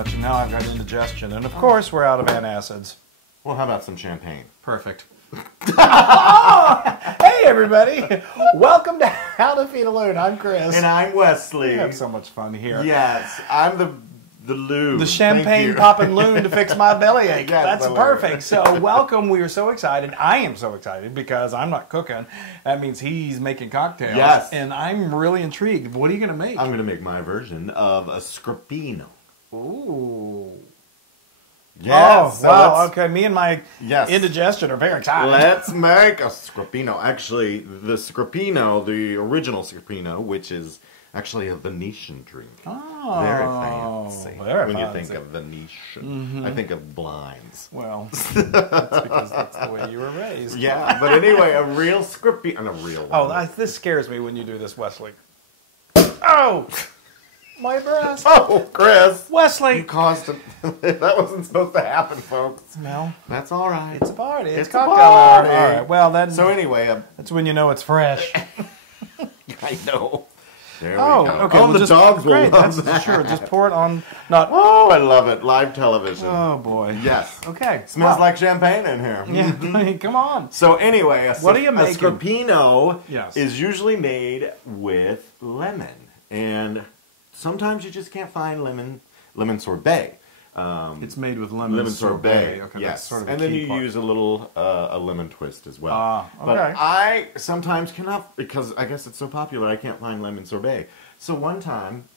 much, and now I've got indigestion. And of course, we're out of antacids. Well, how about some champagne? Perfect. Hey, everybody. Welcome to How to Feed a Loon. I'm Chris. And I'm Wesley. We have so much fun here. Yes, I'm the Loon. The champagne popping loon to fix my bellyache. Yes, That's perfect. So welcome. We are so excited. I am so excited because I'm not cooking. That means he's making cocktails. Yes. And I'm really intrigued. What are you going to make? I'm going to make my version of a SGROPPINO. Ooh. Yes. Oh, wow. Okay. Me and my Yes. indigestion are very excited. Let's make a SGROPPINO. Actually, the SGROPPINO, the original SGROPPINO, which is actually a Venetian drink. Oh, very fancy. Very when fancy. you think of Venetian, I think of blinds. Well, that's because that's the way you were raised. Yeah, but anyway, a real SGROPPINO, and a real one. Oh, this scares me when you do this, Wesley. Oh! My breast. Oh, Chris. Wesley! You caused it. That wasn't supposed to happen, folks. No. That's all right. It's a party. It's a cocktail party. hour. All right. Well, then. So anyway, that's when you know it's fresh. I know. There we Oh, go. okay. Oh, well, the just, dogs will great. love That's that. sure. Just pour it on. Not. Oh, I love it. Live television. Oh boy. Yes. Okay. Smells Wow. like champagne in here. Yeah. Come on. So anyway, What are you making? A SGROPPINO Yes. is usually made with lemon, and sometimes you just can't find lemon sorbet. It's made with lemon sorbet. Okay. Yes. That's sort of a and then key you part. use a little a lemon twist as well. Okay. But I sometimes cannot, because I guess it's so popular, I can't find lemon sorbet. So one time,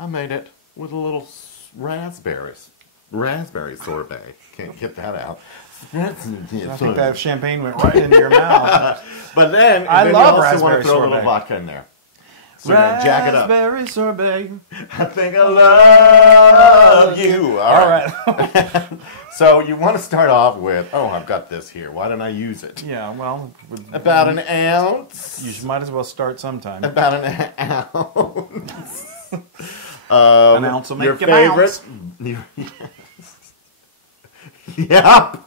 I made it with a little raspberry sorbet. Can't get that out. I think that champagne went right into your mouth. But then, I then love you also want raspberry to throw a little sorbet. vodka in there. So you're going to jack it up. Raspberry sorbet. I think I love you. All right. So you want to start off with, oh, I've got this here. Why don't I use it? Yeah, well. About an ounce. You might as well start sometime. About an ounce. An ounce will make your you favorite. Yep.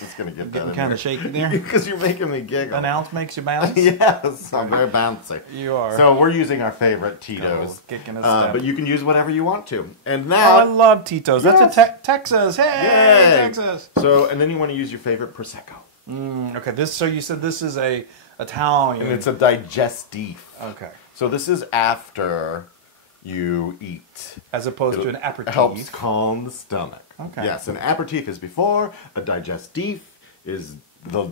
Just gonna get that Getting in kind there. of shaky there. Because you're making me giggle. An ounce makes you bounce? Yes, I'm very bouncy. You are. So we're using our favorite Oh, Tito's. kicking a step. But you can use whatever you want to. And Oh, now, I love Tito's. That's Yes. a Texas. Hey, Yay. Texas. So, and then you want to use your favorite Prosecco. Okay, so you said this is a Italian. And it's a digestif. Okay. So this is after you eat. As opposed to It an aperitif. helps calm the stomach. Okay. Yes, an aperitif is before, a digestif is the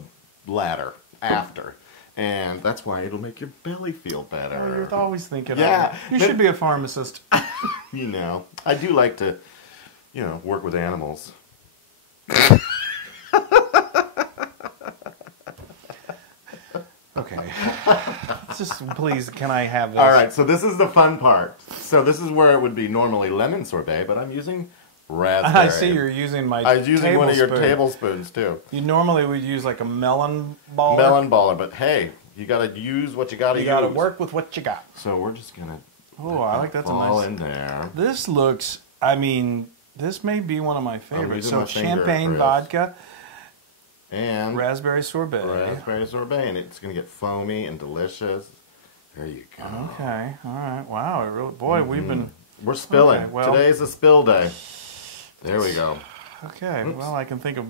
latter, after. And that's why it'll make your belly feel better. Oh, you're always thinking Yeah. of it. You should be a pharmacist. You know, I do like to, you know, work with animals. Okay. Just please, can I have this? All right, so this is the fun part. So this is where it would be normally lemon sorbet, but I'm using raspberry. I see you're using my I was using one of your tablespoon. tablespoons, too. You normally would use like a melon ball. Melon baller, but hey, you got to use what you got to use. You got to work with what you got. So we're just going to Oh, I like that's a fall nice. in there. This looks. I mean, this may be one of my favorites. using So my finger, champagne, Chris. vodka, And raspberry sorbet. raspberry sorbet, and it's going to get foamy and delicious. There you go. Okay. All right. Wow. It really, boy, we've been. We're spilling. Okay, well- Today's a spill day. There we go. Okay. Well, I can think of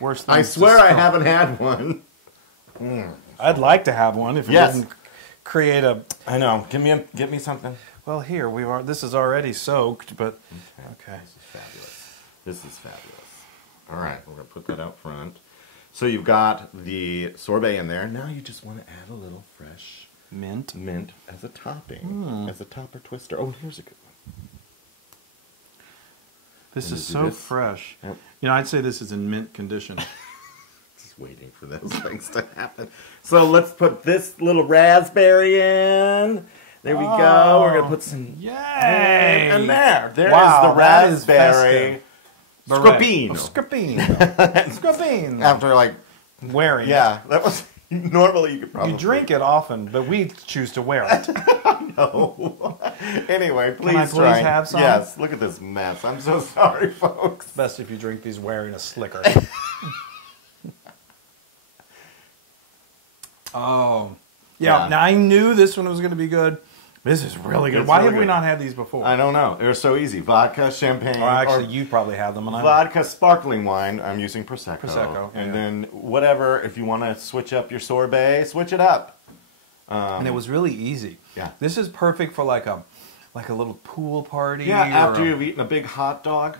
worse things. I to swear I spill. haven't had one. I'd like to have one if it Yes. didn't create a. I know. Get me something. Well, here we are. This is already soaked, but okay. This is fabulous. This is fabulous. All right, we're going to put that out front. So you've got the sorbet in there. Now you just want to add a little fresh Mint. mint as a topping, as a topper twister. Oh, here's a good one. This Can is you do so this? fresh. Yep. You know, I'd say this is in mint condition. Just waiting for those things to happen. So let's put this little raspberry in. There we go. We're going to put some... Yay! And there. There Wow, is the that is raspberry SGROPPINO. SGROPPINO. SGROPPINO. After like... Wearing Yeah, that was... Normally you could it. probably... You drink it often, but we choose to wear it. No. Anyway, please I try. please have some? Yes, look at this mess. I'm so sorry, folks. Best if you drink these wearing a slicker. Oh. Yeah, Yeah. now I knew this one was going to be good This is really good. It's Why really have we good. not had these before? I don't know. They're so easy. Vodka, champagne, Or actually, or you probably have them. And vodka, sparkling wine. I'm using Prosecco. Prosecco, And yeah. then whatever, if you want to switch up your sorbet, switch it up. and it was really easy. Yeah. This is perfect for like a little pool party. Yeah, after or you've eaten a big hot dog.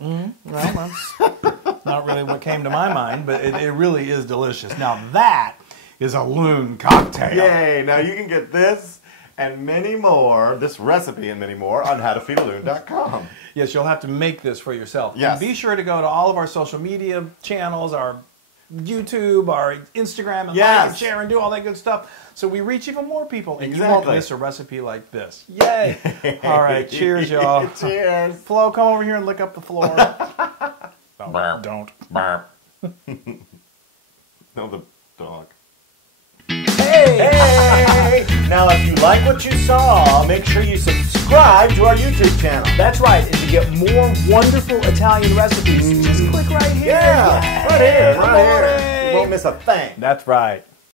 Well, that's not really what came to my mind, but it really is delicious. Now that is a Loon cocktail. Yay! Now you can get this and many more, this recipe and many more, on howtofeedaloon.com. Yes, you'll have to make this for yourself. Yes. And be sure to go to all of our social media channels, our YouTube, our Instagram, and like Yes. and share and do all that good stuff, so we reach even more people. And you Exactly. won't miss a recipe like this. Yay! All right, cheers, y'all. Cheers. Flo, come over here and lick up the floor. Burp. Don't. Burp. No, the dog. Hey! Now, if you like what you saw, make sure you subscribe to our YouTube channel. That's right. And to get more wonderful Italian recipes, just click right here. Yeah, right here, Come right on here. in. You won't miss a thing. That's right.